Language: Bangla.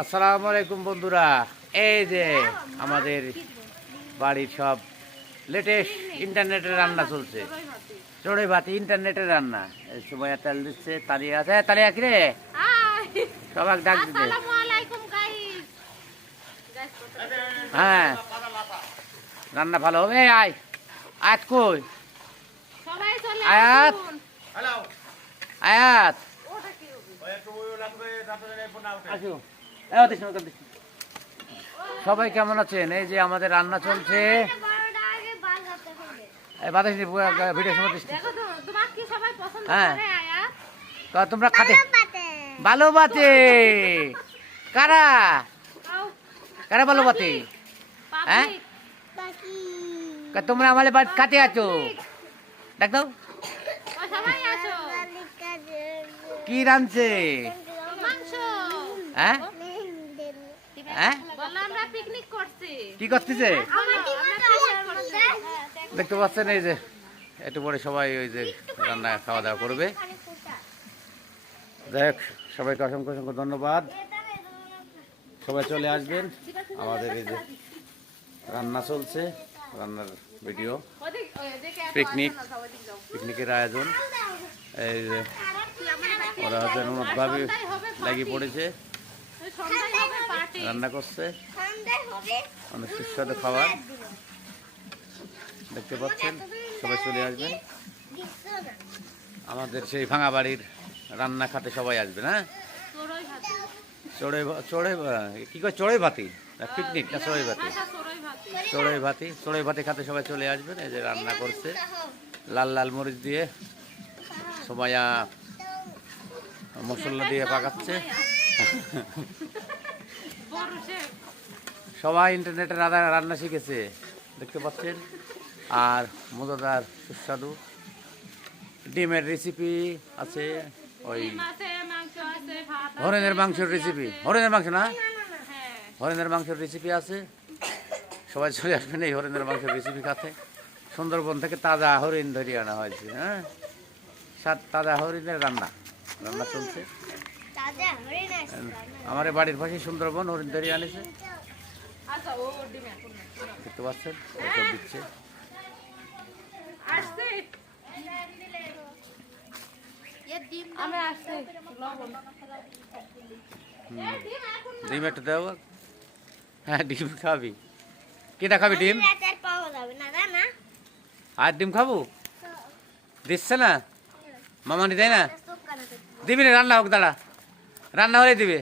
আসসালামু আলাইকুম বন্ধুরা, এই যে আমাদের বাড়ির সব লেটেস্ট ইন্টারনেটের রান্না চলছে। চড়ুই ভাতি ইন্টারনেটের রান্না। সুমাইয়া তেল দিচ্ছে, তালিয়া আছে, তালিয়া কিরে সবাই ডাক দিতে। হ্যাঁ, রান্না ভালো হবে। আয় আয়াত কই? আয়াত আয়াত সবাই কেমন আছেন? এই যে আমাদের রান্না চলছে। হ্যাঁ, তোমরা খাতে ভালো বাতে কারা কারা ভালো বাতে? হ্যাঁ, তোমরা আমাদের বাড়ি খাতে আছো? দেখ দাও কি রাঁধছে। হ্যাঁ হ্যাঁ, কি করতেছে দেখতে পাচ্ছেন? এই যে একটু পরে সবাই ওই যে রান্না খাওয়া দাওয়া করবে। দেখ, সবাইকে অসংখ্য অসংখ্য ধন্যবাদ। সবাই চলে আসবেন। আমাদের এই যে রান্না চলছে, রান্নার ভিডিও, পিকনিকের আয়োজন। এই যে ওরা হচ্ছে নূতনভাবে লাগিয়ে পড়েছে, রান্না করছে। অনেক সুস্বাদু খাবার দেখতে পাচ্ছেন। সবাই চলে আসবেন আমাদের সেই ভাঙা বাড়ির রান্না খাতে। সবাই আসবেন। হ্যাঁ, কি করে চড়ুই ভাতি পিকনিক না চড়ুই ভাতি? চড়ুই ভাতি খাতে সবাই চলে আসবেন। এই যে রান্না করছে লাল লাল মরিচ দিয়ে, সুমাইয়া মশলা দিয়ে পাকাচ্ছে। সবাই ইন্টারনেটে রান্না শিখেছে দেখতে পাচ্ছেন। আর মজাদার সুস্বাদু ডিমের রেসিপি আছে, ওই হরিণের মাংসের রেসিপি, হরিণের মাংস না, হরিণের মাংসের রেসিপি আছে। সবাই চলে আসবেন এই হরিণের মাংসের রেসিপি খাতে। সুন্দরবন থেকে তাজা হরিণ ধরে আনা হয়েছে। হ্যাঁ, তাজা হরিণের রান্না চলছে। আমার বাড়ির পাশে সুন্দরবন, হরিণ ধরে আনেছে দেখতে পাচ্ছেন। দিচ্ছে ডিম একটা দেব। হ্যাঁ, ডিম খাবি? কিটা খাবি? ডিম আর ডিম খাবো? দিচ্ছে না মামানি, দেয় না? দিবি না? রান্না হোক, দাঁড়া, রান্না হলে দিবে।